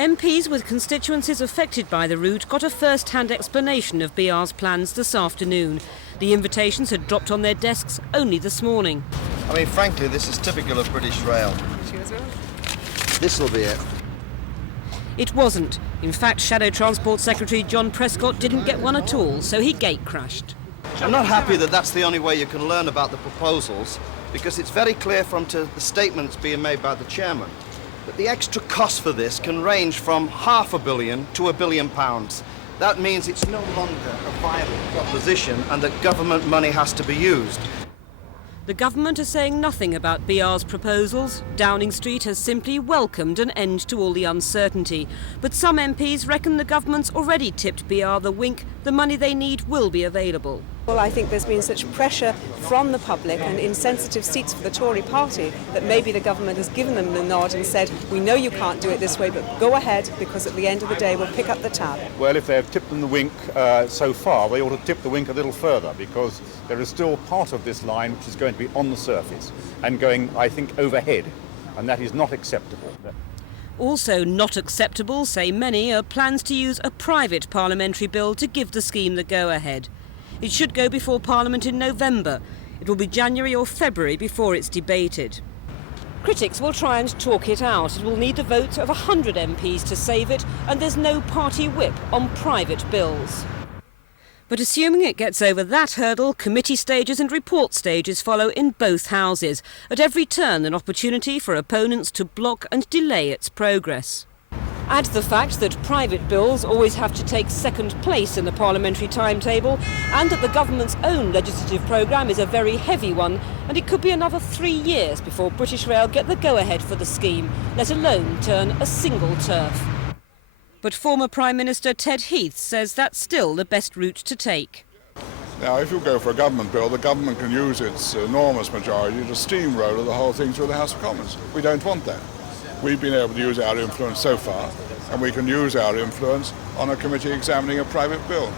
MPs with constituencies affected by the route got a first-hand explanation of BR's plans this afternoon. The invitations had dropped on their desks only this morning. I mean, frankly, this is typical of British Rail. This will be it. It wasn't. In fact, Shadow Transport Secretary John Prescott didn't get one at all, so he gate-crashed. I'm not happy that that's the only way you can learn about the proposals, because it's very clear from the statements being made by the chairman that the extra cost for this can range from £500 million to £1 billion. That means it's no longer a viable proposition and that government money has to be used. The government is saying nothing about BR's proposals. Downing Street has simply welcomed an end to all the uncertainty. But some MPs reckon the government's already tipped BR the wink. The money they need will be available. Well, I think there's been such pressure from the public and in sensitive seats for the Tory party that maybe the government has given them the nod and said, we know you can't do it this way, but go ahead, because at the end of the day we'll pick up the tab. Well, if they have tipped them the wink so far, they ought to tip the wink a little further, because there is still part of this line which is going to be on the surface and going, I think, overhead, and that is not acceptable. Also not acceptable, say many, are plans to use a private parliamentary bill to give the scheme the go-ahead. It should go before Parliament in November. It will be January or February before it's debated. Critics will try and talk it out. It will need the vote of 100 MPs to save it, and there's no party whip on private bills. But assuming it gets over that hurdle, committee stages and report stages follow in both houses. At every turn, an opportunity for opponents to block and delay its progress. Add the fact that private bills always have to take second place in the parliamentary timetable, and that the government's own legislative programme is a very heavy one, and it could be another 3 years before British Rail get the go-ahead for the scheme, let alone turn a single turf. But former Prime Minister Ted Heath says that's still the best route to take. Now, if you go for a government bill, the government can use its enormous majority to steamroller the whole thing through the House of Commons. We don't want that. We've been able to use our influence so far, and we can use our influence on a committee examining a private bill.